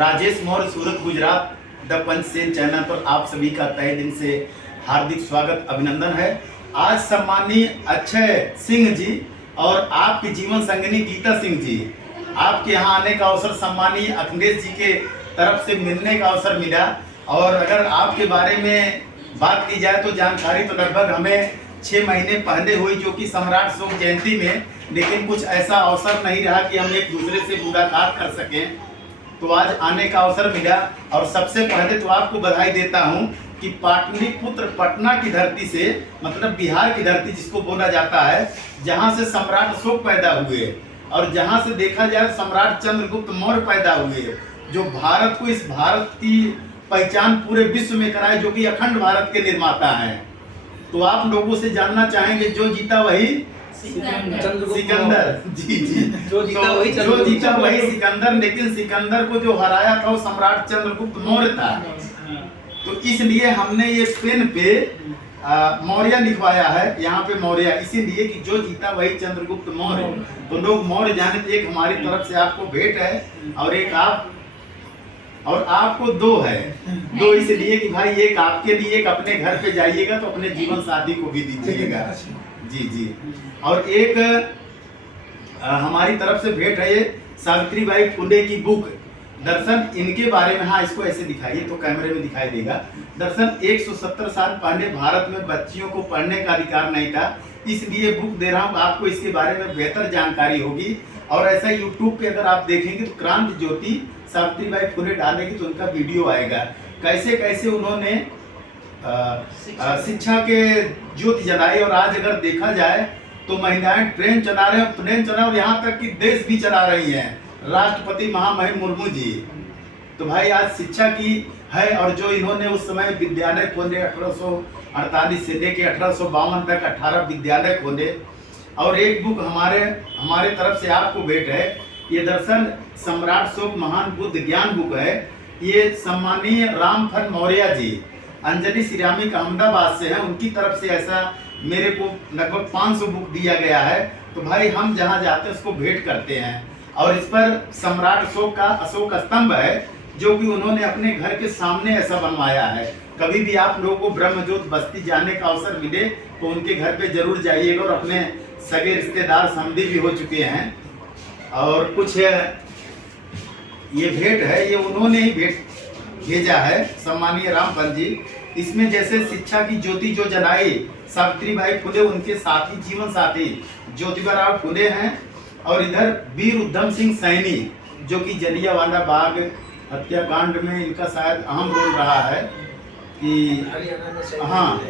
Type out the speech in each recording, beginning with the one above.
Rajesh Maurya Surat Gujarat the पंचसेन channel पर आप सभी का तहे दिल से हार्दिक स्वागत अभिनंदन है। आज सम्मानीय अक्षय सिंह जी और आपकी जीवन संगिनी गीता सिंह जी आपके यहाँ आने का अवसर सम्मानीय अखिलेश जी के तरफ से मिलने का अवसर मिला। और अगर आपके बारे में बात की जाए तो जानकारी तो लगभग हमें 6 महीने पहले हुई, जो कि सम्राट अशोक जयंती में, लेकिन कुछ ऐसा अवसर नहीं रहा कि हम एक दूसरे से मुलाकात कर सकें। तो आज आने का अवसर मिला और सबसे पहले तो आपको बधाई देता हूं कि पाटलिपुत्र पटना की धरती से, मतलब बिहार की धरती जिसको बोला जाता है, जहां से सम्राट अशोक पैदा हुए और जहां से देखा जाए सम्राट चंद्रगुप्त मौर्य पैदा हुए, जो भारत को, इस भारत की पहचान पूरे विश्व में कराए, जो कि अखंड भारत के निर्माता हैं। तो आप लोगों से जानना चाहेंगे, जो जीता वही सिकंदर। जी जी, जो जीता वही सिकंदर, लेकिन सिकंदर को जो हराया था वो सम्राट चंद्रगुप्त मौर्य था। तो इसलिए हमने ये पेन पे मौर्य लिखवाया है, यहाँ पे मौर्य, इसीलिए कि जो जीता वही चंद्रगुप्त मौर्य। तो लोग मौर्य जाने, तो एक हमारी तरफ से आपको भेंट है और एक आप, और आपको 2 है। 2 इसलिए कि भाई एक आपके लिए, एक अपने घर पे जाइएगा तो अपने जीवन साथी को भी दीजिएगा। जी जी, और एक हमारी तरफ से भेंट है, ये सावित्रीबाई फुले की बुक। दरअसल इनके बारे में, हाँ इसको ऐसे दिखाइए तो कैमरे में दिखाई देगा। दरअसल 170 साल पहले भारत में बच्चियों को पढ़ने का अधिकार नहीं था, इसलिए बुक दे रहा हूँ, आपको इसके बारे में बेहतर जानकारी होगी। और ऐसा यूट्यूब पे अगर आप देखेंगे तो क्रांति ज्योति सावित्रीबाई फुले डालेगी तो उनका वीडियो आएगा, कैसे कैसे उन्होंने शिक्षा के ज्योति जलाई। और आज अगर देखा जाए तो महिलाएं ट्रेन चला रहे हैं, प्लेन चला, और यहाँ तक कि देश भी चला रही हैं, राष्ट्रपति महामहिम मुर्मू जी। तो भाई आज शिक्षा की है, और जो इन्होंने उस समय विद्यालय खोले 1848 से लेके 1852 तक 18 विद्यालय खोले। और एक बुक हमारे तरफ से आपको भेंट है, ये दरअसल सम्राट अशोक महान बुद्ध ज्ञान बुक है। ये सम्मानीय रामफल मौर्य जी, अंजलि सिरामिक अहमदाबाद से हैं, उनकी तरफ से ऐसा मेरे को लगभग 500 बुक दिया गया है। तो भाई हम जहाँ जाते हैं उसको भेंट करते हैं। और इस पर सम्राट अशोक का अशोक स्तंभ है, जो कि उन्होंने अपने घर के सामने ऐसा बनवाया है। कभी भी आप लोगों को ब्रह्मजोत बस्ती जाने का अवसर मिले तो उनके घर पे जरूर जाइएगा। और अपने सगे रिश्तेदार समधी भी हो चुके हैं। और कुछ ये भेंट है, ये उन्होंने ही भेंट भेजा है, सम्मानीय रामफल जी। इसमें जैसे शिक्षा की ज्योति जो जलाई सावित्रीबाई फुले, उनके साथी, जीवन साथी ज्योतिबा राव फुले हैं। और इधर वीर उधम सिंह सैनी, जो कि जलियांवाला बाग हत्याकांड में इनका शायद अहम रोल रहा है, कि हाँ,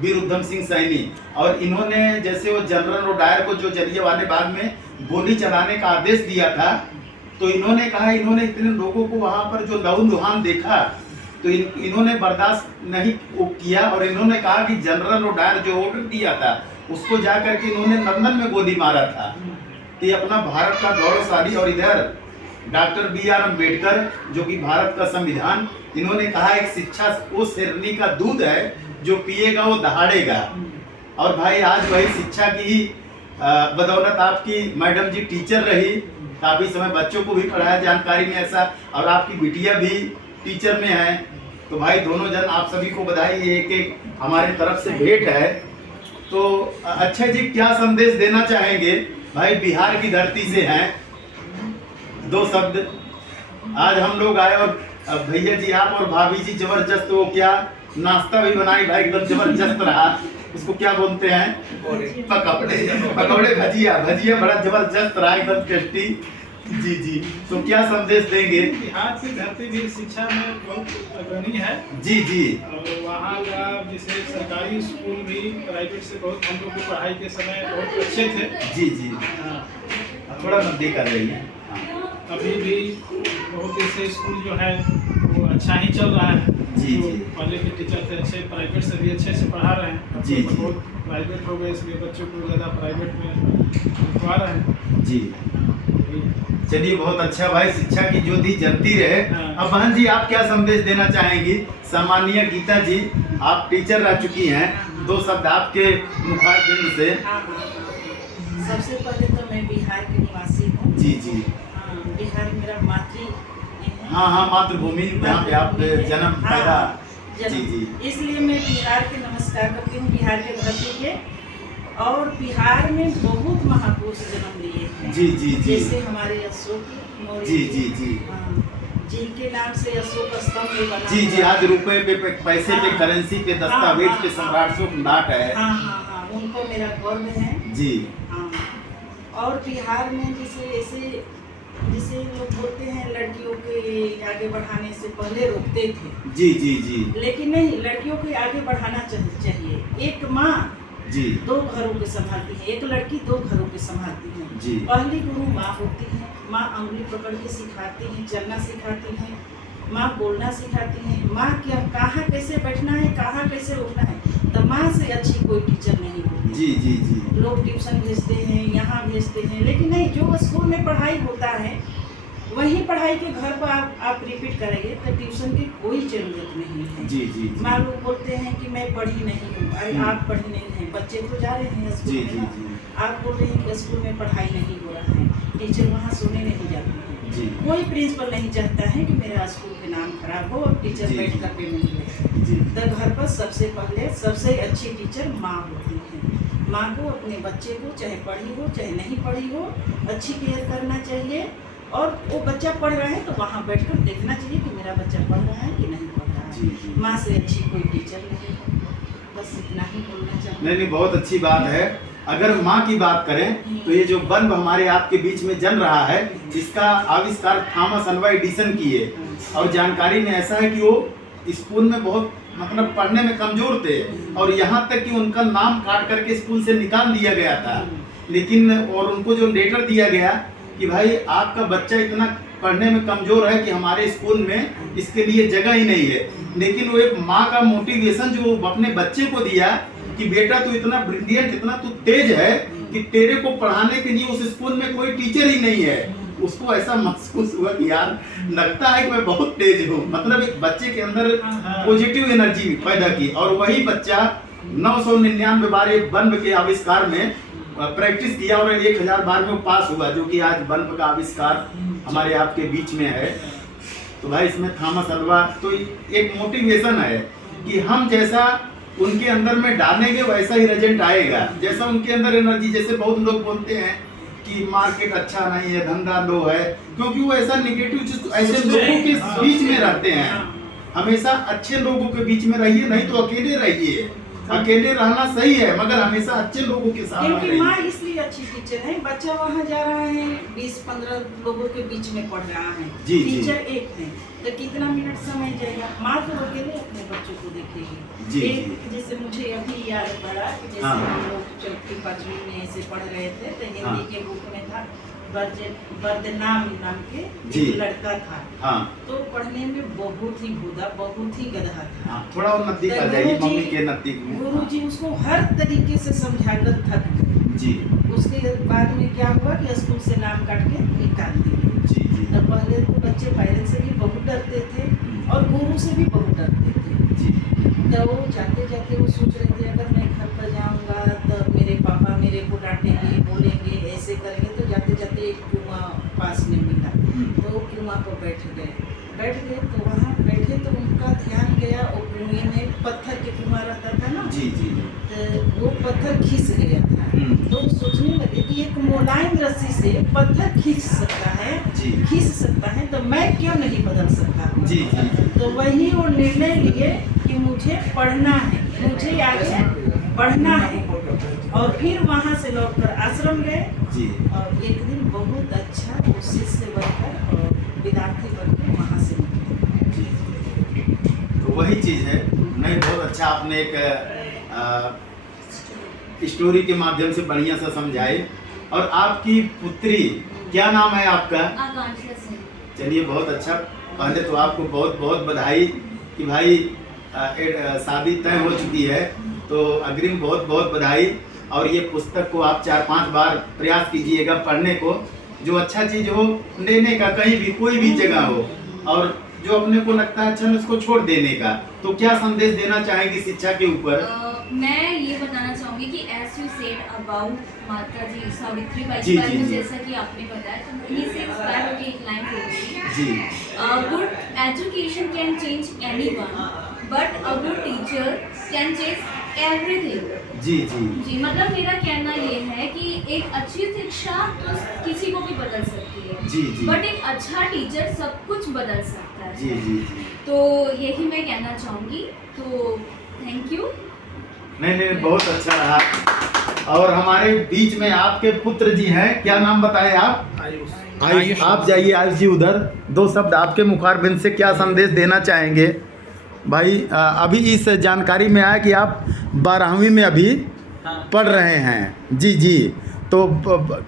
वीर उधम सिंह सैनी। और इन्होंने जैसे वो जनरल डायर को जो जलियांवाला बाग में गोली चलाने का आदेश दिया था, तो इन्होंने कहा, इन्होंने इतने लोगों को वहां पर जो लहू-लुहान देखा तो इन्होंने बर्दाश्त नहीं किया, और इन्होंने कहा कि जनरल डायर जो ऑर्डर दिया था उसको जाकर के इन्होंने लंदन में गोली मारा था। तो ये अपना भारत का गौरवशाली। और इधर डॉक्टर BR अम्बेडकर, जो कि भारत का संविधान, इन्होंने कहा एक शिक्षा वो शेरनी का दूध है, जो पिएगा वो दहाड़ेगा। और भाई आज वही शिक्षा की बदौलत आपकी मैडम जी टीचर रही, काफ़ी समय बच्चों को भी पढ़ाया जानकारी में ऐसा, और आपकी बिटिया भी टीचर में है। तो भाई दोनों जन आप सभी को बधाई, एक हमारी तरफ से भेंट है। तो अक्षय जी क्या संदेश देना चाहेंगे? भाई बिहार की धरती से हैं, 2 शब्द। आज हम लोग आए और भैया जी आप और भाभी जी जबरदस्त, वो क्या नाश्ता भी बनाई भाई, एकदम जबरदस्त रहा। उसको क्या बोलते हैं? पकौड़े, भजिया बड़ा जबरदस्त रहा, एकदम टेस्टी। जी जी, तो क्या संदेश देंगे? बिहार की धरती भी शिक्षा में बहुत अग्रणी है। जी जी, और वहाँ का जैसे सरकारी स्कूल भी प्राइवेट से बहुत, हम लोग की पढ़ाई के समय बहुत अच्छे थे। जी जी, हाँ, थोड़ा नजदीक कर रही है। अभी भी बहुत ऐसे स्कूल जो है वो अच्छा ही चल रहा है। जी तो जी, पहले के टीचर थे अच्छे, प्राइवेट से भी अच्छे से पढ़ा रहे हैं। जी जी, बहुत प्राइवेट हो गए, इसलिए बच्चों को ज़्यादा प्राइवेट में लिखवा रहे हैं। जी चलिए, बहुत अच्छा भाई, शिक्षा की ज्योति जलती रहे। अब बहन जी आप क्या संदेश देना चाहेंगी? सम्मानीय गीता जी, आप टीचर रह चुकी हैं, 2 शब्द आपके मुखारबिंद से। सबसे पहले तो मैं बिहार की निवासी हूँ। जी जी, बिहार मेरा मातृ हाँ हाँ, मातृभूमि जहाँ पे आप जन्म पैदा। जी जी। इसलिए मैं बिहार के नमस्कार करती हूँ, बिहार के धरती के। और बिहार में बहुत महापुरुष जन्म लिए हैं। जी जी जी। जैसे हमारे अशोक मौर्य जी जी जी। जिनके नाम से अशोक स्तंभ भी बना। जी जी, आज रुपए पे पैसे पे, करेंसी पे, दस्तावेज पे सम्राट अशोक नाट है। हाँ हाँ हाँ, उनको मेरा गर्व है। जी। हाँ, और बिहार में जैसे लोग बोलते हैं लड़कियों के आगे बढ़ाने से पहले रोकते थे। जी जी जी। लेकिन नहीं, लड़कियों को आगे बढ़ाना चाहिए। एक माँ जी। 2 घरों के संभालती है, एक लड़की 2 घरों के संभालती है। जी। पहली गुरु माँ होती है। माँ अंगुली पकड़ के सिखाती है, चलना सिखाती है, माँ बोलना सिखाती है, माँ क्या कहाँ कैसे बैठना है, कहाँ कैसे उठना है। तो माँ से अच्छी कोई टीचर नहीं होती। जी जी जी। लोग ट्यूशन भेजते हैं, यहाँ भेजते हैं, लेकिन नहीं, जो स्कूल में पढ़ाई होता है वही पढ़ाई के घर पर आप रिपीट करेंगे तो ट्यूशन की कोई जरूरत नहीं है। जी जी। माँ लोग बोलते हैं कि मैं पढ़ी नहीं हूँ। अरे आप पढ़ी नहीं हैं, बच्चे तो जा रहे हैं स्कूल जी में जी ना। जी। आप बोल रहे हैं कि स्कूल में पढ़ाई नहीं हो रहा है, टीचर वहाँ सोने नहीं जाते हैं। जी। कोई प्रिंसिपल नहीं चाहता है कि मेरा स्कूल का नाम खराब हो और टीचर जी। बैठ कर पेमेंट ले। जी। तो घर पर सबसे पहले सबसे अच्छी टीचर माँ होती है। माँ को अपने बच्चे को, चाहे पढ़ी हो चाहे नहीं पढ़ी हो, अच्छी केयर करना चाहिए। और वो बच्चा पढ़ रहा है तो वहाँ बैठकर देखना चाहिए कि मेरा बच्चा पढ़ रहा है कि नहीं पढ़ रहा जी, है। जी। माँ से अच्छी कोई टीचर नहीं है। बस इतना ही बोलना चाहूँगी। नहीं नहीं, बहुत अच्छी बात है। अगर माँ की बात करें तो ये जो बल्ब हमारे आपके बीच में जल रहा है, इसका आविष्कार थॉमस अल्वा एडिसन किए। और जानकारी में ऐसा है कि वो स्कूल में बहुत मतलब पढ़ने में कमजोर थे, और यहाँ तक कि उनका नाम काट करके स्कूल से निकाल दिया गया था। लेकिन और उनको जो लेटर दिया गया कि भाई आपका बच्चा इतना पढ़ने में कमजोर है कि हमारे स्कूल में इसके लिए जगह ही नहीं है। लेकिन वो एक माँ का मोटिवेशन जो अपने बच्चे को दिया कि बेटा तू इतना ब्रिलियंट, इतना तू तेज है कि तेरे को पढ़ाने के लिए उस स्कूल में कोई टीचर ही नहीं है। उसको ऐसा महसूस हुआ कि यार लगता है कि मैं बहुत तेज हूँ। मतलब एक बच्चे के अंदर पॉजिटिव एनर्जी पैदा की, और वही बच्चा 999 बार एक बल्ब के आविष्कार में प्रैक्टिस किया और 1000 बार में वो पास हुआ, जो कि आज बल्ब का आविष्कार हमारे आपके बीच में है। तो भाई इसमें थॉमस अल्वा तो एक मोटिवेशन है कि हम जैसा उनके अंदर में डालेंगे वैसा ही रिजल्ट आएगा। जैसा उनके अंदर एनर्जी, जैसे बहुत लोग बोलते हैं कि मार्केट अच्छा नहीं है, धंधा लो है, क्योंकि वो ऐसा निगेटिव चीज ऐसे लोगों के बीच में रहते हैं। हमेशा अच्छे लोगों के बीच में रहिए, नहीं तो अकेले रहिए। अकेले रहना सही है, मगर हमेशा अच्छे लोगों के साथ क्योंकि रहिए। माँ इसलिए अच्छी टीचर है। बच्चा वहाँ जा रहा है, 20-15 लोगों के बीच में पढ़ रहा है, जी, जी। टीचर एक है, तो कितना मिनट समय जाएगा। माँ तो अकेले अपने बच्चों को देखेगी। जी, एक जी। जैसे मुझे अभी याद पड़ा कि जैसे हाँ। हम लोग 4वीं-5वीं में ऐसे पढ़ रहे थे, तो हाँ। हिंदी के बुक में था बरदनाम नाम के जी। एक लड़का था। हाँ तो पढ़ने में बहुत ही भूदा, बहुत ही गधा था। हाँ, थोड़ा और नजदीक आ जाइए, मम्मी के नजदीक में। गुरुजी उसको हर तरीके से समझाकर थक गए। जी उसके बाद में क्या हुआ कि स्कूल से नाम काट के निकाल दिए। जी जी तो पहले तो बच्चे पेरेंट्स से भी बहुत डरते थे और गुरु से भी बहुत डरते थे। जी। तो वो जाते जाते वो सोच रहे थे अगर मैं घर पर जाऊंगा तो मेरे पापा मेरे को डांटेंगे, बोलेंगे, ऐसे करेंगे। तो जाते जाते एक कुआं पास में मिला, तो वो कुआं पर बैठ गए। तो वहाँ बैठे तो उनका ध्यान गया, और कुएं में पत्थर के कुआं रहता था ना, जी जी। तो वो पत्थर खिंच गया था। तो सोचने लगे कि एक मुलायम रस्सी से पत्थर खींच सकता है, तो मैं क्यों नहीं बदल सकता। जी जी। तो वही वो निर्णय लिए कि मुझे पढ़ना है, मुझे आगे बढ़ना है। और फिर वहाँ से लौटकर आश्रम गए। जी। और एक दिन बहुत अच्छा वो शिष्य बनकर और विद्यार्थी बनकर वहाँ से निकले। जी। तो वही चीज़ है। नहीं, बहुत अच्छा आपने एक स्टोरी के माध्यम से बढ़िया सा समझाए। और आपकी पुत्री, क्या नाम है आपका? आकांक्षा सिंह। चलिए, बहुत अच्छा। पहले तो आपको बहुत बहुत बधाई कि भाई शादी तय हो चुकी है, तो अग्रिम बहुत बहुत बधाई। और ये पुस्तक को आप 4-5 बार प्रयास कीजिएगा पढ़ने को। जो अच्छा चीज़ हो लेने का, कहीं भी कोई भी जगह हो, और जो अपने को लगता है अच्छा नहीं उसको छोड़ देने का। तो क्या संदेश देना चाहेंगी शिक्षा के ऊपर? मैं ये बताना चाहूँगी कि एज यू सेड अबाउट माता जी सावित्री बाई जी, के बारे जी, में, जी। जैसा कि आपने बताया, तो ये से इंस्पायर होकर एक लाइन बोली, जी good education can change anyone but a good teacher can change everything. जी जी जी, मतलब मेरा कहना ये है कि एक अच्छी शिक्षा तो किसी को भी बदल सकती है, जी जी बट एक अच्छा टीचर सब कुछ बदल सकता है। जी जी जी। तो यही मैं कहना चाहूँगी। तो थैंक यू। नहीं नहीं, बहुत अच्छा रहा। और हमारे बीच में आपके पुत्र जी हैं, क्या नाम बताए आप? आयुष। आप जाइए आयुष जी उधर, दो शब्द आपके मुखारबिंद से क्या संदेश देना चाहेंगे भाई? अभी इस जानकारी में आया कि आप 12वीं में अभी पढ़ रहे हैं। जी जी, तो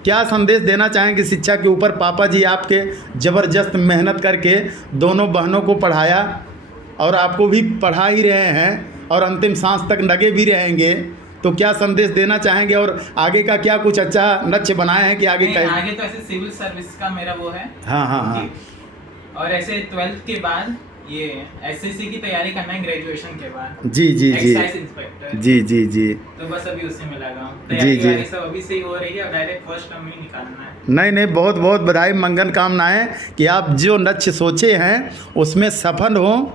क्या संदेश देना चाहेंगे शिक्षा के ऊपर? पापा जी आपके ज़बरदस्त मेहनत करके दोनों बहनों को पढ़ाया और आपको भी पढ़ा ही रहे हैं और अंतिम सांस तक लगे भी रहेंगे, तो क्या संदेश देना चाहेंगे? और आगे का क्या कुछ अच्छा लक्ष्य बनाए हैं कि आगे का? आगे तो ऐसे सिविल सर्विस का मेरा वो है। हाँ हाँ हाँ। और ऐसे 12th के बाद ये एसएससी की तैयारी करना है ग्रेजुएशन के बाद। जी जी जी एक्साइज इंस्पेक्टर। जी जी जी। तो बस अभी उसी में लगा हूँ। जी, तैयारी जी। वाली सब अभी से ही हो रही है और डायरेक्ट फर्स्ट टर्म ही निकालना है। नहीं नहीं, बहुत बहुत बधाई, मंगल कामनाएं कि आप जो लक्ष्य सोचे हैं उसमें सफल हों,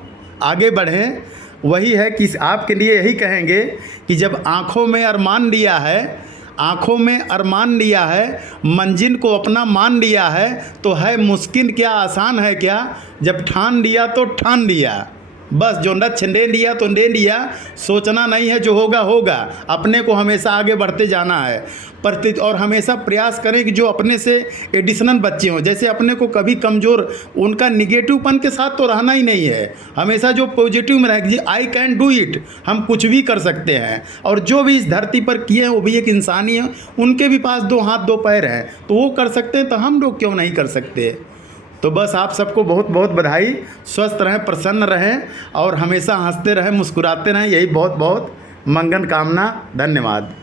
आगे बढ़ें। वही है कि आपके लिए यही कहेंगे कि जब आँखों में अरमान लिया है, आँखों में अरमान लिया है, मंजिल को अपना मान लिया है, तो है मुश्किल क्या आसान है क्या? जब ठान लिया तो ठान लिया, बस जो लक्ष्य ले लिया तो ले लिया, सोचना नहीं है, जो होगा होगा। अपने को हमेशा आगे बढ़ते जाना है और हमेशा प्रयास करें कि जो अपने से एडिशनल बच्चे हों, जैसे अपने को कभी कमज़ोर, उनका निगेटिवपन के साथ तो रहना ही नहीं है, हमेशा जो पॉजिटिव में रहेगी, आई कैन डू इट, हम कुछ भी कर सकते हैं। और जो भी इस धरती पर किए हैं वो भी एक इंसानी है, उनके भी पास 2 हाथ 2 पैर हैं, तो वो कर सकते हैं, तो हम लोग क्यों नहीं कर सकते? तो बस आप सबको बहुत बहुत बधाई। स्वस्थ रहें, प्रसन्न रहें और हमेशा हंसते रहें, मुस्कुराते रहें, यही बहुत बहुत मंगल कामना। धन्यवाद।